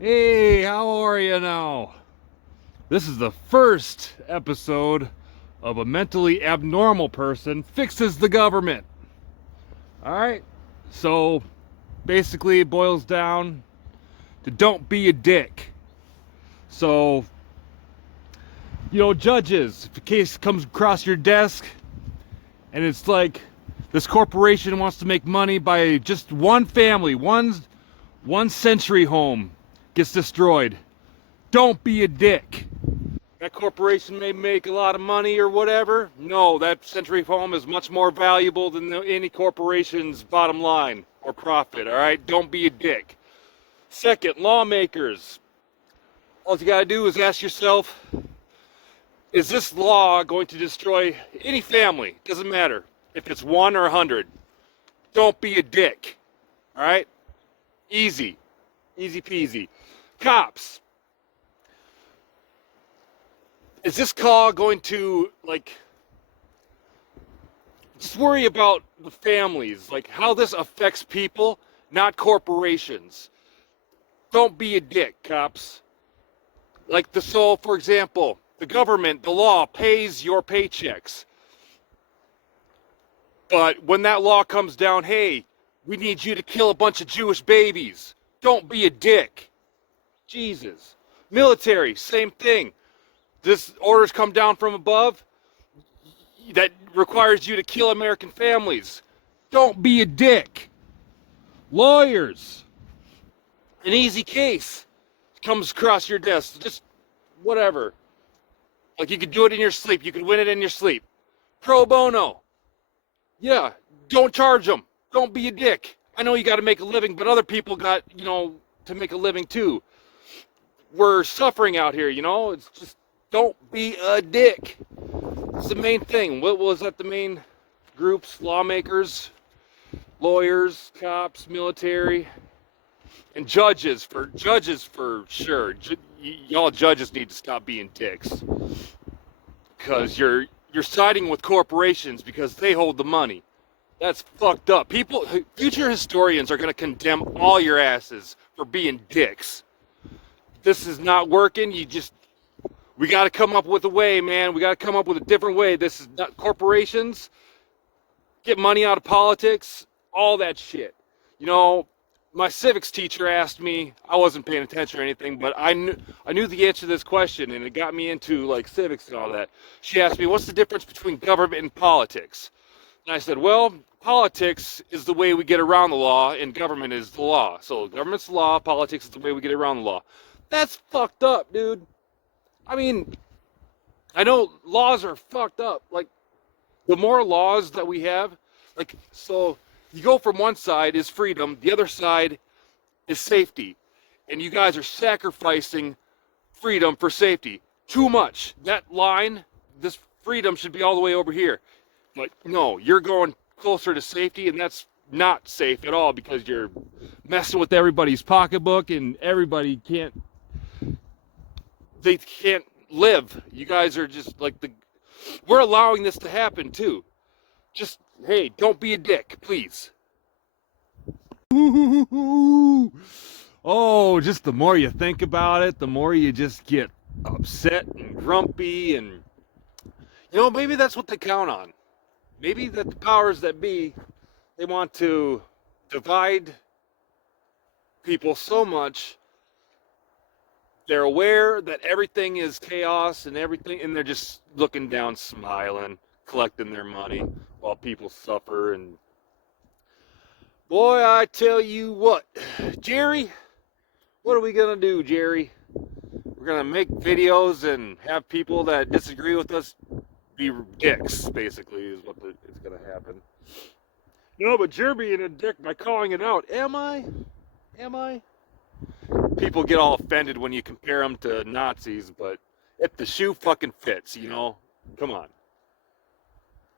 Hey, how are you now? This is the first episode of A Mentally Abnormal Person Fixes the Government. Alright? So, basically, it boils down to don't be a dick. So, judges, if a case comes across your desk and it's like this corporation wants to make money by just one family, one century home gets destroyed. Don't be a dick. That corporation may make a lot of money or whatever. No, that Century Home is much more valuable than any corporation's bottom line or profit, all right? Don't be a dick. Second, lawmakers. All you gotta do is ask yourself, is this law going to destroy any family? Doesn't matter if it's 1 or 100. Don't be a dick, all right? Easy. Easy peasy. Cops. Is this law going to, just worry about the families, like how this affects people, not corporations. Don't be a dick, cops. For example, the government, the law pays your paychecks. But when that law comes down, hey, we need you to kill a bunch of Jewish babies. Don't be a dick. Jesus. Military, same thing. This orders come down from above that requires you to kill American families. Don't be a dick. Lawyers, an easy case comes across your desk, just whatever. Like you could do it in your sleep, you could win it in your sleep. Pro bono. Yeah, don't charge them. Don't be a dick. I know you got to make a living, but other people got, to make a living too. We're suffering out here, It's just don't be a dick. It's the main thing. What was that? The main groups, lawmakers, lawyers, cops, military, and judges for sure. Y'all judges need to stop being dicks because you're siding with corporations because they hold the money. That's fucked up. Future historians are gonna condemn all your asses for being dicks. This is not working. We got to come up with a way, man. We got to come up with a different way. This is not corporations. Get money out of politics. All that shit. You know, my civics teacher asked me. I wasn't paying attention or anything, but I knew the answer to this question, and it got me into like civics and all that. She asked me, "What's the difference between government and politics?" And I said, "Well, politics is the way we get around the law, and government is the law. So government's the law, politics is the way we get around the law." That's fucked up, dude. I mean, I know laws are fucked up. Like, the more laws that we have, so you go from one side is freedom, the other side is safety. And you guys are sacrificing freedom for safety. Too much. That line, this freedom should be all the way over here. But no, you're going closer to safety, and that's not safe at all because you're messing with everybody's pocketbook and they can't live. You guys are just we're allowing this to happen too. Just, hey, don't be a dick, please. Oh, just the more you think about it, the more you just get upset and grumpy, and maybe that's what they count on. Maybe that the powers that be, they want to divide people so much they're aware that everything is chaos and everything, and they're just looking down, smiling, collecting their money while people suffer. And boy, I tell you what, Jerry, what are we gonna do, Jerry? We're gonna make videos and have people that disagree with us be dicks, basically, is what is gonna happen. No, but you're being a dick by calling it out. Am I? Am I? People get all offended when you compare them to Nazis, but if the shoe fucking fits, come on.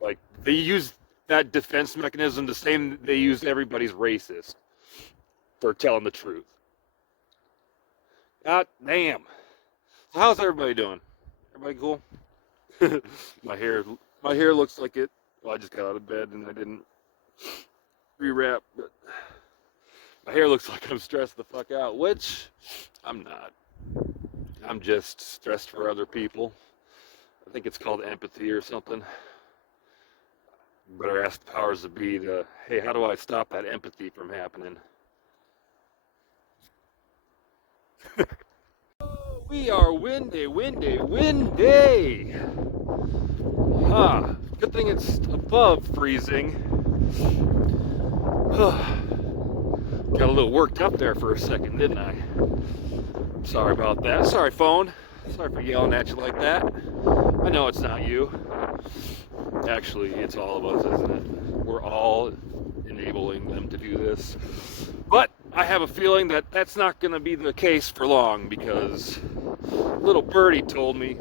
Like, they use that defense mechanism the same they use everybody's racist for telling the truth. God damn. So how's everybody doing? Everybody cool? my hair my hair looks like it. Well, I just got out of bed and I didn't rewrap, but My hair looks like I'm stressed the fuck out, which I'm not. I'm just stressed for other people. I think it's called empathy or something. Better ask the powers that be to, hey, how do I stop that empathy from happening? We are windy. Huh. Good thing it's above freezing. Got a little worked up there for a second, didn't I? Sorry about that. Sorry, phone. Sorry for yelling at you like that. I know it's not you. Actually, it's all of us, isn't it? We're all enabling them to do this. But I have a feeling that that's not going to be the case for long, because little birdie told me.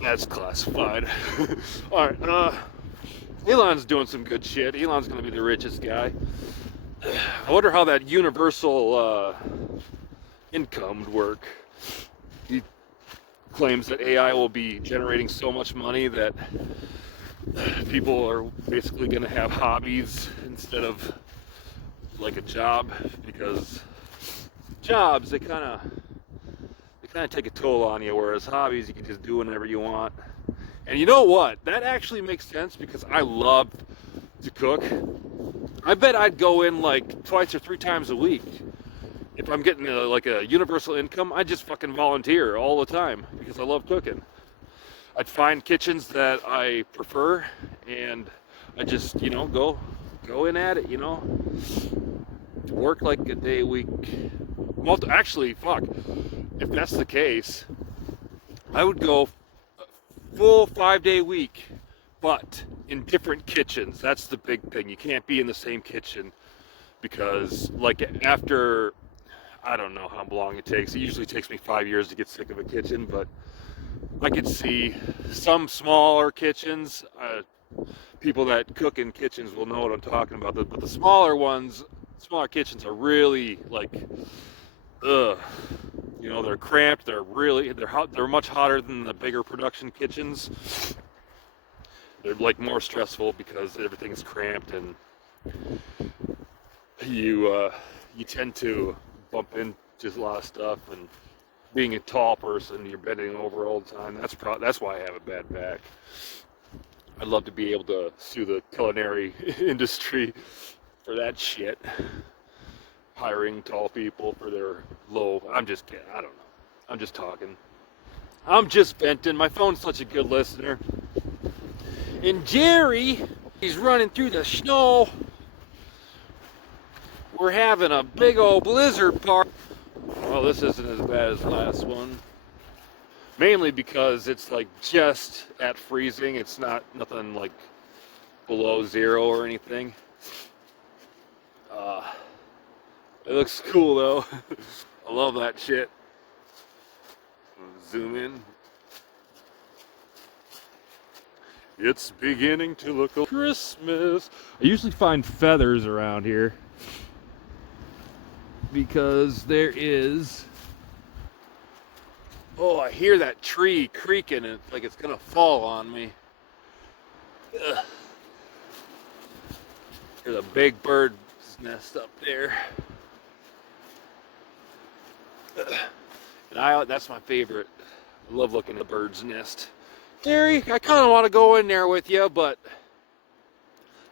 That's classified. Alright, Elon's doing some good shit. Elon's going to be the richest guy. I wonder how that universal income would work. He claims that AI will be generating so much money that people are basically going to have hobbies instead of like a job, because jobs, they kind of take a toll on you, whereas hobbies, you can just do whenever you want. And you know what? That actually makes sense, because I love to cook. I bet I'd go in like twice or 3 times a week. If I'm getting like a universal income, I'd just fucking volunteer all the time, because I love cooking. I'd find kitchens that I prefer, and I just, you know, go in at it, you know. Work like a day a week. Actually, fuck. If that's the case, I would go full 5-day week, but in different kitchens. That's the big thing. You can't be in the same kitchen, because like after, I don't know how long it takes. It usually takes me 5 years to get sick of a kitchen, but I could see some smaller kitchens. People that cook in kitchens will know what I'm talking about. But the smaller ones, smaller kitchens are really like, ugh. You know, they're cramped. They're hot. They're much hotter than the bigger production kitchens. They're like more stressful because everything is cramped, and you tend to bump into a lot of stuff. And being a tall person, you're bending over all the time. That's why I have a bad back. I'd love to be able to sue the culinary industry for that shit. Hiring tall people for their low. I'm just kidding. I don't know. I'm just talking. I'm just venting. My phone's such a good listener. And Jerry, he's running through the snow. We're having a big old blizzard party. Well, this isn't as bad as the last one. Mainly because it's like just at freezing. It's nothing like below 0 or anything. It looks cool though. I love that shit. Zoom in. It's beginning to look like Christmas. I usually find feathers around here because there is, oh, I hear that tree creaking and like it's gonna fall on me. Ugh. There's a big bird's nest up there. And that's my favorite. I love looking at the bird's nest. Gary, I kind of want to go in there with you, but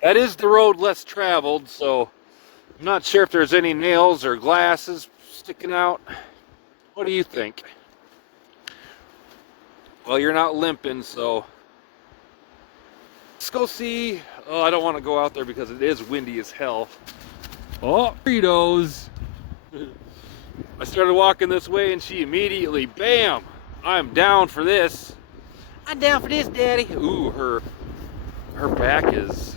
that is the road less traveled, so I'm not sure if there's any nails or glasses sticking out. What do you think? Well, you're not limping, so let's go see. Oh, I don't want to go out there because it is windy as hell. Oh, Fritos. I started walking this way and she immediately, bam, I'm down for this. I'm down for this, Daddy. Ooh, her back is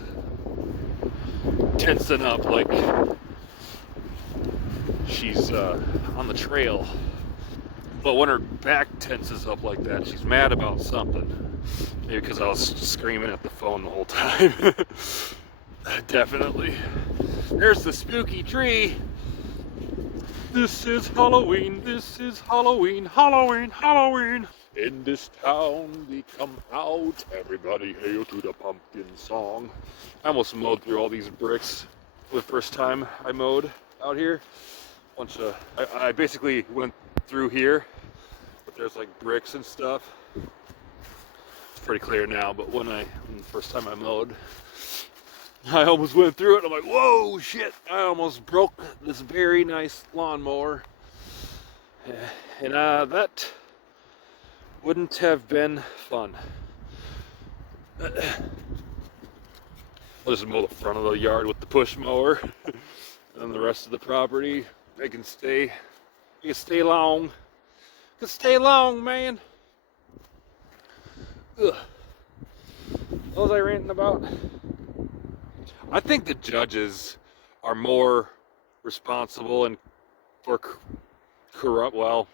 tensing up like she's on the trail. But when her back tenses up like that, she's mad about something. Maybe because I was screaming at the phone the whole time. Definitely. There's the spooky tree. This is Halloween, this is Halloween, Halloween, Halloween. In this town we come out, everybody hail to the pumpkin song. I almost mowed through all these bricks for the first time I mowed out here. I basically went through here, but there's like bricks and stuff. It's pretty clear now, but when the first time I mowed, I almost went through it. I'm like, whoa, shit! I almost broke this very nice lawnmower, and that wouldn't have been fun. I'll just mow the front of the yard with the push mower, and the rest of the property they can stay long. Can stay long, man. Ugh. What was I ranting about? I think the judges are more responsible and for corrupt. Well,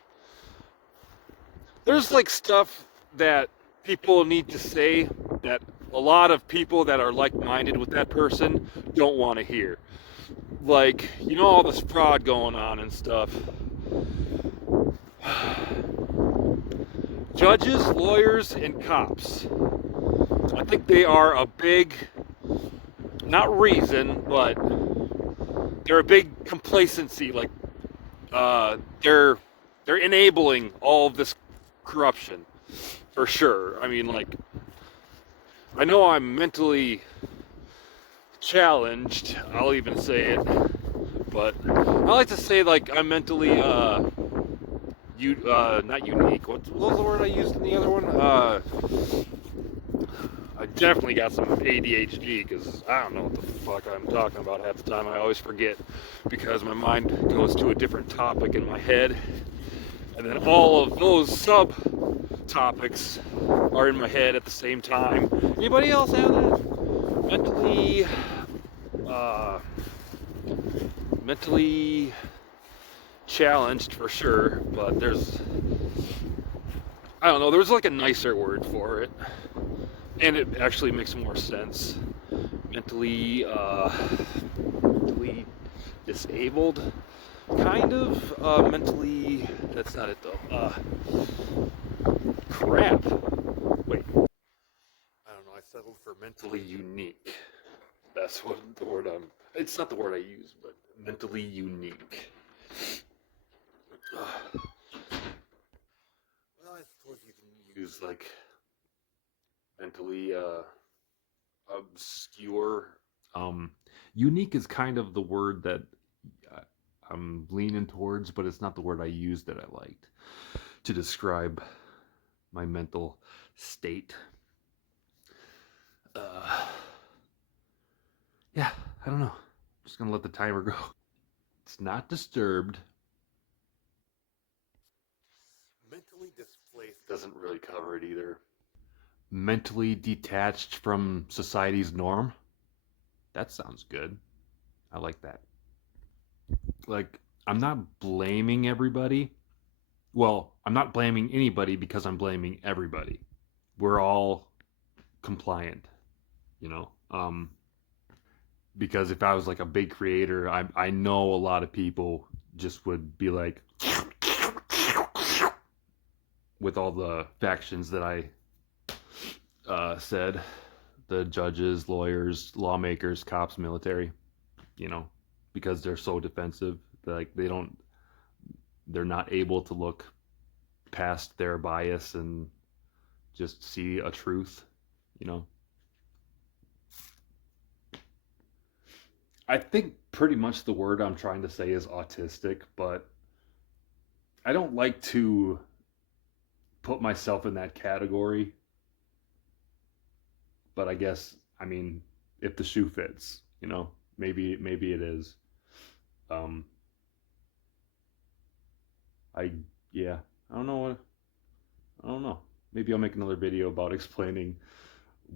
there's like stuff that people need to say that a lot of people that are like-minded with that person don't want to hear. Like, you know, all this fraud going on and stuff. Judges, lawyers, and cops. I think they are a big, not reason, but they're a big complacency. Like, they're enabling all of this corruption, for sure. I mean, like, I know I'm mentally challenged, I'll even say it, but I like to say, like, I'm mentally, not unique. What was the word I used in the other one? I definitely got some ADHD, because I don't know what the fuck I'm talking about half the time. I always forget, because my mind goes to a different topic in my head, and then all of those sub-topics are in my head at the same time. Anybody else have that? Mentally challenged, for sure, but I don't know, there's like a nicer word for it, and it actually makes more sense. Mentally disabled, kind of. Mentally, that's not it though. Crap. Wait. I don't know, I settled for mentally unique. That's what the word it's not the word I use, but mentally unique. Well, I suppose you can use like mentally obscure. Unique is kind of the word that I'm leaning towards, but it's not the word I used that I liked to describe my mental state. Yeah, I don't know. I'm just gonna let the timer go. It's not disturbed. Mentally displaced doesn't really cover it either. Mentally detached from society's norm? That sounds good. I like that. Like, I'm not blaming everybody. Well, I'm not blaming anybody because I'm blaming everybody. We're all compliant, you know? Because if I was like a big creator, I know a lot of people just would be like, with all the factions that I said, the judges, lawyers, lawmakers, cops, military, you know, because they're so defensive, like they're not able to look past their bias and just see a truth, you know. I think pretty much the word I'm trying to say is autistic, but I don't like to put myself in that category. But I guess, I mean, if the shoe fits, you know, maybe it is. Um, I yeah, I don't know what I don't know. Maybe I'll make another video about explaining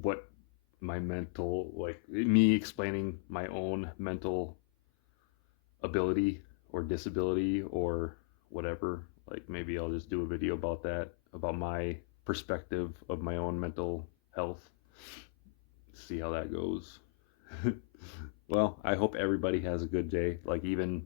what my mental, like me explaining my own mental ability or disability or whatever. Like maybe I'll just do a video about that, about my perspective of my own mental health. See how that goes. Well, I hope everybody has a good day. Like even